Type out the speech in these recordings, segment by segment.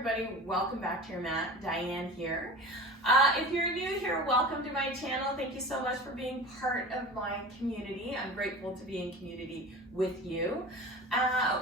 everybody, welcome back to your mat. Diane here. If you're new here, welcome to my channel. Thank you so much for being part of my community. I'm grateful to be in community with you.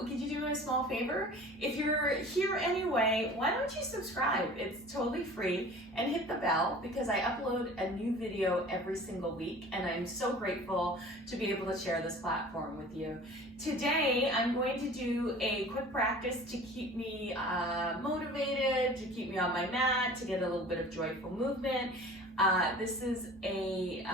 Could you do me a small favor? If you're here anyway, why don't you subscribe? It's totally free, and hit the bell because I upload a new video every single week, and I'm so grateful to be able to share this platform with you. Today, I'm going to do a quick practice to keep me motivated, to keep me on my mat, to get a little bit of joyful movement. This is a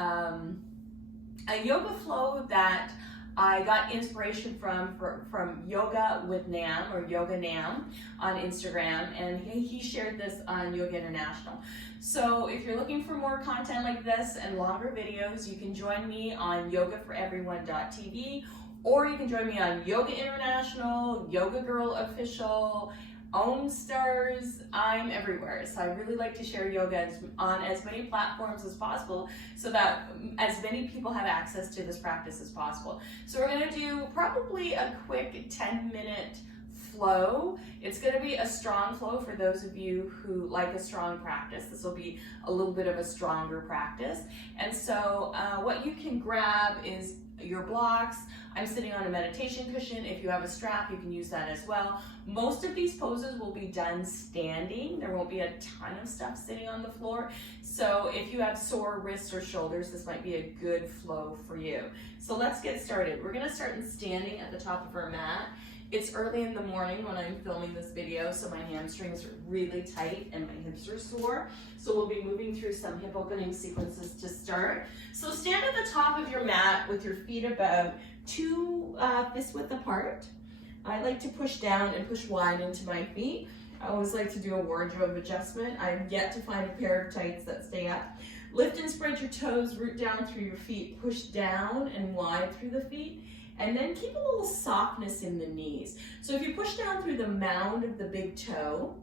yoga flow that I got inspiration from Yoga with Nam, or Yoga Nam on Instagram, and he shared this on Yoga International. So if you're looking for more content like this and longer videos, you can join me on yogaforeveryone.tv, or you can join me on Yoga International, Yoga Girl Official, Own Stars. I'm everywhere. So I really like to share yoga on as many platforms as possible so that as many people have access to this practice as possible. So we're going to do probably a quick 10-minute flow. It's going to be a strong flow for those of you who like a strong practice. This will be a little bit of a stronger practice. And so what you can grab is your blocks. I'm sitting on a meditation cushion. If you have a strap, you can use that as well. Most of these poses will be done standing. There won't be a ton of stuff sitting on the floor. So if you have sore wrists or shoulders, this might be a good flow for you. So let's get started. We're gonna start in standing at the top of our mat. It's early in the morning when I'm filming this video, so my hamstrings are really tight and my hips are sore. So we'll be moving through some hip opening sequences to start. So stand at the top of your mat with your feet about 2 fist width apart. I like to push down and push wide into my feet. I always like to do a wardrobe adjustment. I've yet to find a pair of tights that stay up. Lift and spread your toes, root down through your feet, push down and wide through the feet. And then keep a little softness in the knees. So if you push down through the mound of the big toe,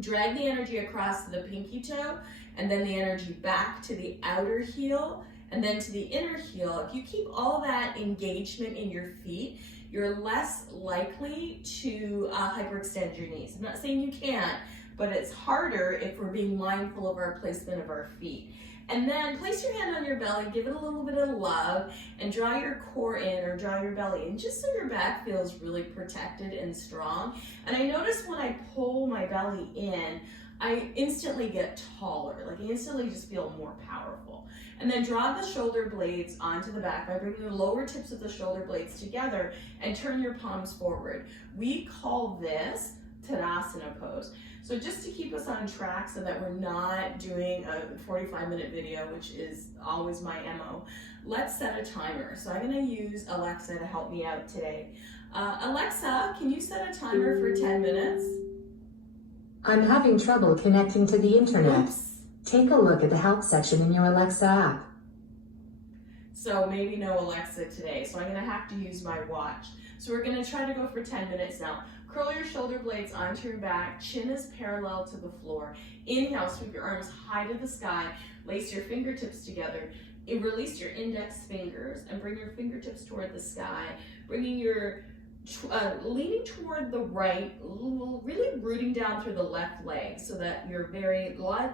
drag the energy across to the pinky toe, and then the energy back to the outer heel, and then to the inner heel. If you keep all that engagement in your feet, you're less likely to hyperextend your knees. I'm not saying you can't, but it's harder if we're being mindful of our placement of our feet. And then place your hand on your belly, give it a little bit of love, and draw your core in, or draw your belly in, just so your back feels really protected and strong. And I notice when I pull my belly in, I instantly get taller, like I instantly just feel more powerful. And then draw the shoulder blades onto the back by bringing the lower tips of the shoulder blades together and turn your palms forward. We call this Tadasana pose. So just to keep us on track so that we're not doing a 45-minute video, which is always my MO, let's set a timer. So I'm gonna use Alexa to help me out today. Alexa, can you set a timer for 10 minutes? I'm having trouble connecting to the internet. Oops. Take a look at the help section in your Alexa app. So maybe no Alexa today, so I'm gonna have to use my watch. So we're gonna try to go for 10 minutes now. Curl your shoulder blades onto your back, chin is parallel to the floor. Inhale, sweep your arms high to the sky, lace your fingertips together, and release your index fingers and bring your fingertips toward the sky, bringing your, leaning toward the right, really rooting down through the left leg so that you're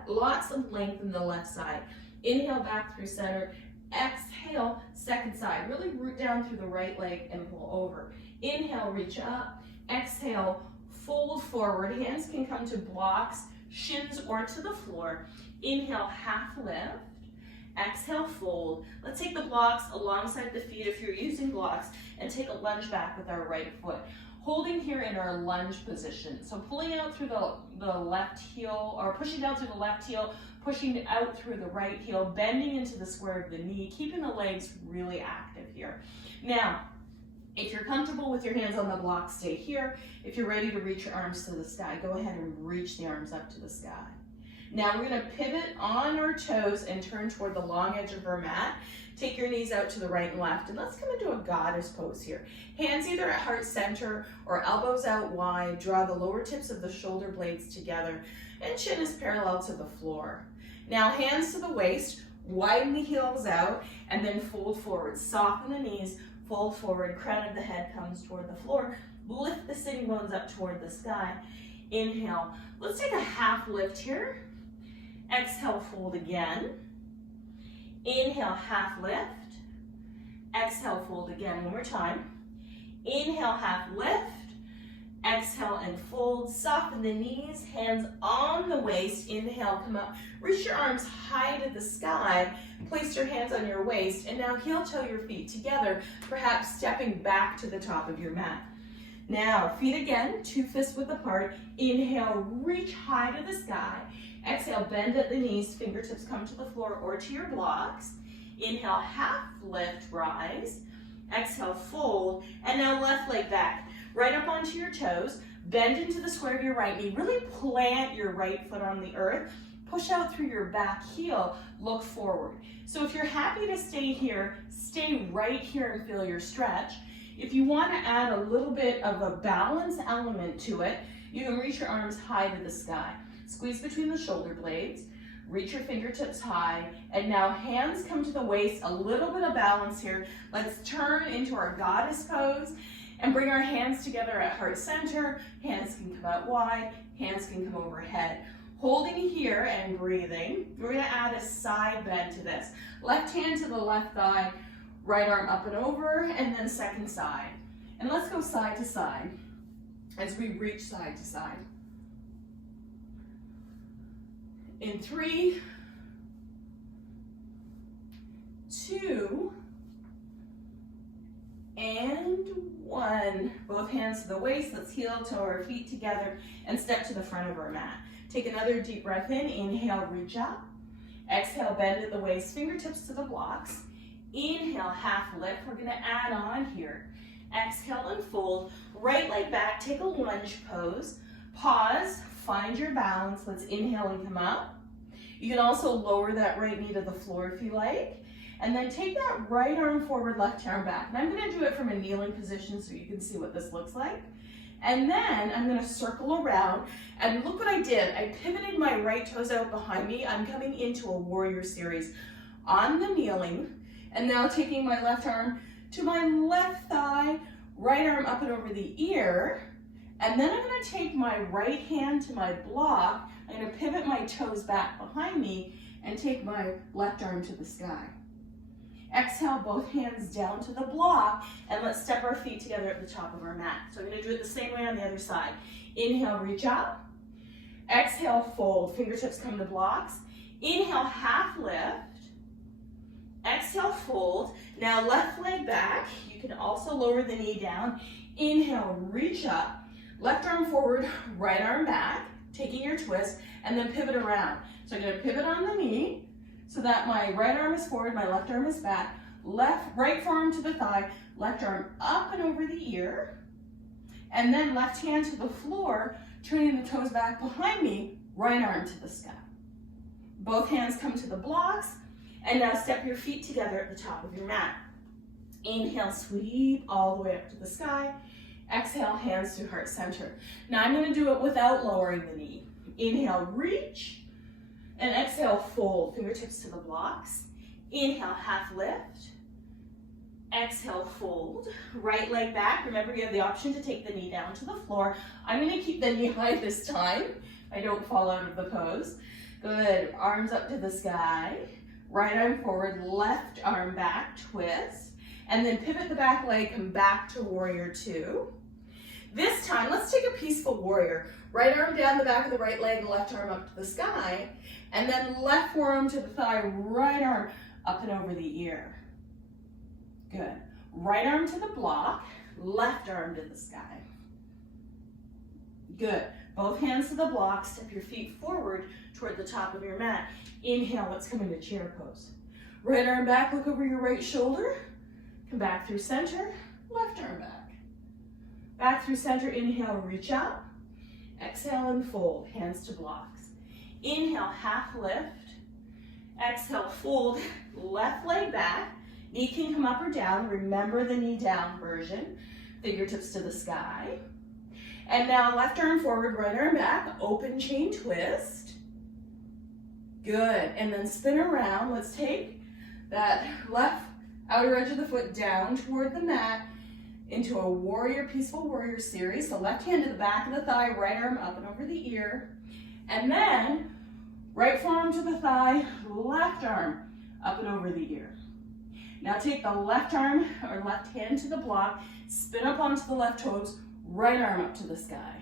lots of length in the left side. Inhale back through center, exhale, second side, really root down through the right leg and pull over. Inhale, reach up. Exhale, fold forward. Hands can come to blocks, shins, or to the floor. Inhale, half lift. Exhale, fold. Let's take the blocks alongside the feet if you're using blocks and take a lunge back with our right foot. Holding here in our lunge position. So pulling out through the left heel, or pushing down through the left heel, pushing out through the right heel, bending into the square of the knee, keeping the legs really active here. Now, if you're comfortable with your hands on the block, stay here. If you're ready to reach your arms to the sky, go ahead and reach the arms up to the sky. Now we're gonna pivot on our toes and turn toward the long edge of our mat. Take your knees out to the right and left, and let's come into a goddess pose here. Hands either at heart center or elbows out wide. Draw the lower tips of the shoulder blades together, and chin is parallel to the floor. Now hands to the waist, widen the heels out, and then fold forward. Soften the knees, fold forward, crown of the head comes toward the floor. Lift the sitting bones up toward the sky. Inhale. Let's take a half lift here. Exhale, fold again. Inhale, half lift. Exhale, fold again. One more time. Inhale, half lift. Exhale and fold. Soften the knees, hands on the waist. Inhale, come up. Reach your arms high to the sky. Place your hands on your waist. And now heel toe your feet together, perhaps stepping back to the top of your mat. Now, feet again, 2 fists width apart. Inhale, reach high to the sky. Exhale, bend at the knees, fingertips come to the floor or to your blocks. Inhale, half lift, rise. Exhale, fold. And now left leg back. Right up onto your toes, bend into the square of your right knee, really plant your right foot on the earth, push out through your back heel, look forward. So if you're happy to stay here, stay right here and feel your stretch. If you want to add a little bit of a balance element to it, you can reach your arms high to the sky. Squeeze between the shoulder blades, reach your fingertips high, and now hands come to the waist, a little bit of balance here. Let's turn into our goddess pose. And bring our hands together at heart center. Hands can come out wide, hands can come overhead. Holding here and breathing, we're gonna add a side bend to this. Left hand to the left thigh, right arm up and over, and then second side. And let's go side to side as we reach side to side. In 3, 2, and 1. Both hands to the waist. Let's heel toe our feet together and step to the front of our mat. Take another deep breath in. Inhale, reach up. Exhale, bend at the waist, fingertips to the blocks. Inhale, half lift. We're going to add on here. Exhale and fold. Right leg back. Take a lunge pose. Pause. Find your balance. Let's inhale and come up. You can also lower that right knee to the floor if you like. And then take that right arm forward, left arm back. And I'm gonna do it from a kneeling position so you can see what this looks like. And then I'm gonna circle around, and look what I did. I pivoted my right toes out behind me. I'm coming into a warrior series on the kneeling, and now taking my left arm to my left thigh, right arm up and over the ear, and then I'm gonna take my right hand to my block. I'm gonna pivot my toes back behind me and take my left arm to the sky. Exhale, both hands down to the block, and let's step our feet together at the top of our mat. So I'm going to do it the same way on the other side. Inhale, reach up. Exhale, fold. Fingertips come to blocks. Inhale, half lift. Exhale, fold. Now left leg back. You can also lower the knee down. Inhale, reach up. Left arm forward, right arm back, taking your twist, and then pivot around. So I'm going to pivot on the knee, so that my right arm is forward, my left arm is back, right forearm to the thigh, left arm up and over the ear, and then left hand to the floor, turning the toes back behind me, right arm to the sky. Both hands come to the blocks, and now step your feet together at the top of your mat. Inhale, sweep all the way up to the sky. Exhale, hands to heart center. Now I'm going to do it without lowering the knee. Inhale, reach. And exhale, fold, fingertips to the blocks. Inhale, half lift. Exhale, fold. Right leg back. Remember, you have the option to take the knee down to the floor. I'm going to keep the knee high this time. I don't fall out of the pose. Good. Arms up to the sky. Right arm forward, left arm back, twist. And then pivot the back leg, come back to warrior 2. This time, let's take a peaceful warrior. Right arm down the back of the right leg, left arm up to the sky. And then left forearm to the thigh, right arm up and over the ear. Good. Right arm to the block, left arm to the sky. Good. Both hands to the block, step your feet forward toward the top of your mat. Inhale, let's come into chair pose. Right arm back, look over your right shoulder. Come back through center, left arm back. Back through center, inhale, reach up. Exhale and fold, hands to blocks. Inhale, half lift. Exhale, fold, left leg back. Knee can come up or down. Remember the knee down version. Fingertips to the sky. And now left arm forward, right arm back. Open chain twist. Good. And then spin around. Let's take that left outer edge of the foot down toward the mat. into a warrior, peaceful warrior series. So left hand to the back of the thigh, right arm up and over the ear. And then right forearm to the thigh, left arm up and over the ear. Now take the left arm or left hand to the block, spin up onto the left toes, right arm up to the sky.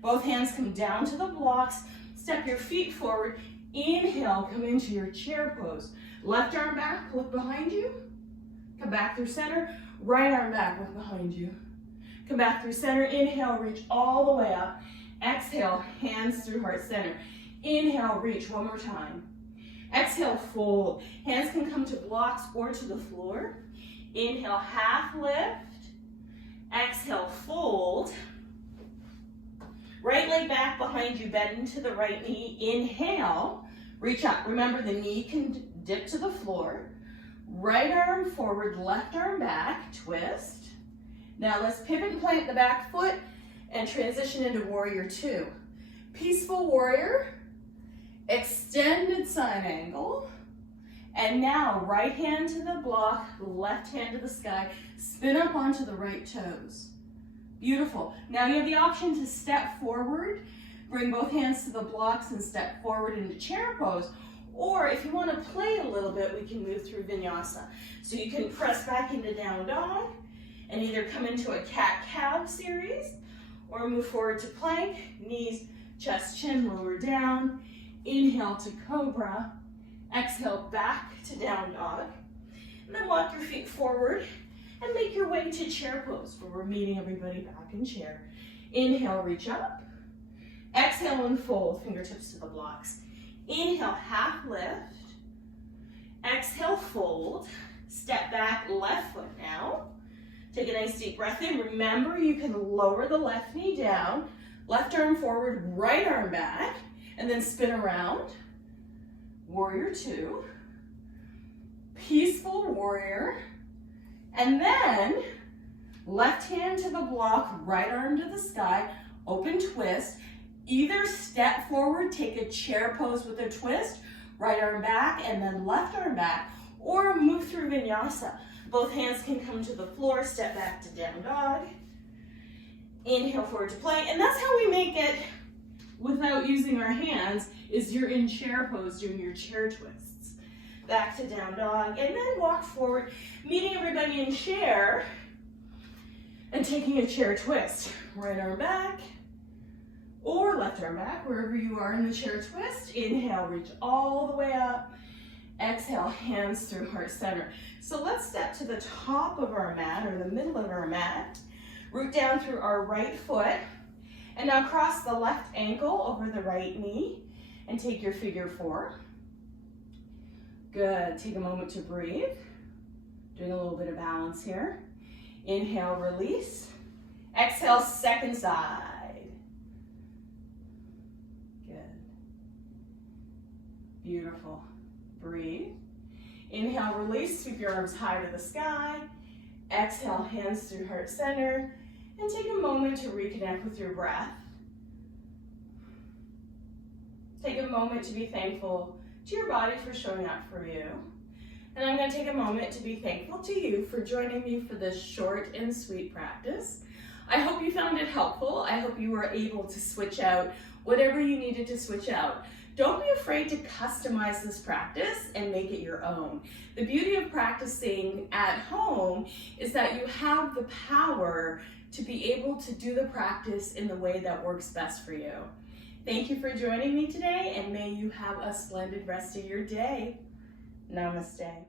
Both hands come down to the blocks, step your feet forward, inhale, come into your chair pose. Left arm back, look behind you, come back through center, right arm back, look behind you. Come back through center, inhale, reach all the way up. Exhale, hands through heart center. Inhale, reach one more time. Exhale, fold. Hands can come to blocks or to the floor. Inhale, half lift. Exhale, fold. Right leg back behind you, bend into the right knee. Inhale, reach up. Remember, the knee can dip to the floor. Right arm forward, left arm back, twist. Now let's pivot and plant the back foot and transition into warrior two. Peaceful warrior, extended side angle. And now right hand to the block, left hand to the sky, spin up onto the right toes. Beautiful. Now you have the option to step forward, bring both hands to the blocks and step forward into chair pose. Or if you want to play a little bit, we can move through Vinyasa. So you can press back into down dog and either come into a cat-cow series or move forward to plank, knees, chest, chin, lower down. Inhale to cobra. Exhale back to down dog. And then walk your feet forward and make your way to chair pose where we're meeting everybody back in chair. Inhale, reach up. Exhale and fold, fingertips to the blocks. Inhale, half lift. Exhale, fold. Step back, left foot now. Take a nice deep breath in. Remember, you can lower the left knee down, left arm forward, right arm back, and then spin around. Warrior two. Peaceful warrior. And then left hand to the block, right arm to the sky, open twist. Either step forward, take a chair pose with a twist, right arm back and then left arm back, or move through Vinyasa. Both hands can come to the floor, step back to down dog. Inhale forward to plank, and that's how we make it without using our hands, is you're in chair pose doing your chair twists. Back to down dog, and then walk forward, meeting everybody in chair, and taking a chair twist. Right arm back, or left arm back, wherever you are in the chair twist. Inhale, reach all the way up. Exhale, hands through heart center. So let's step to the top of our mat, or the middle of our mat. Root down through our right foot, and now cross the left ankle over the right knee, and take your figure four. Good, take a moment to breathe. Doing a little bit of balance here. Inhale, release. Exhale, second side. Good. Beautiful. Breathe. Inhale, release, sweep your arms high to the sky. Exhale, hands through heart center. And take a moment to reconnect with your breath. Take a moment to be thankful to your body for showing up for you. And I'm going to take a moment to be thankful to you for joining me for this short and sweet practice. I hope you found it helpful. I hope you were able to switch out whatever you needed to switch out. Don't be afraid to customize this practice and make it your own. The beauty of practicing at home is that you have the power to be able to do the practice in the way that works best for you. Thank you for joining me today, and may you have a splendid rest of your day. Namaste.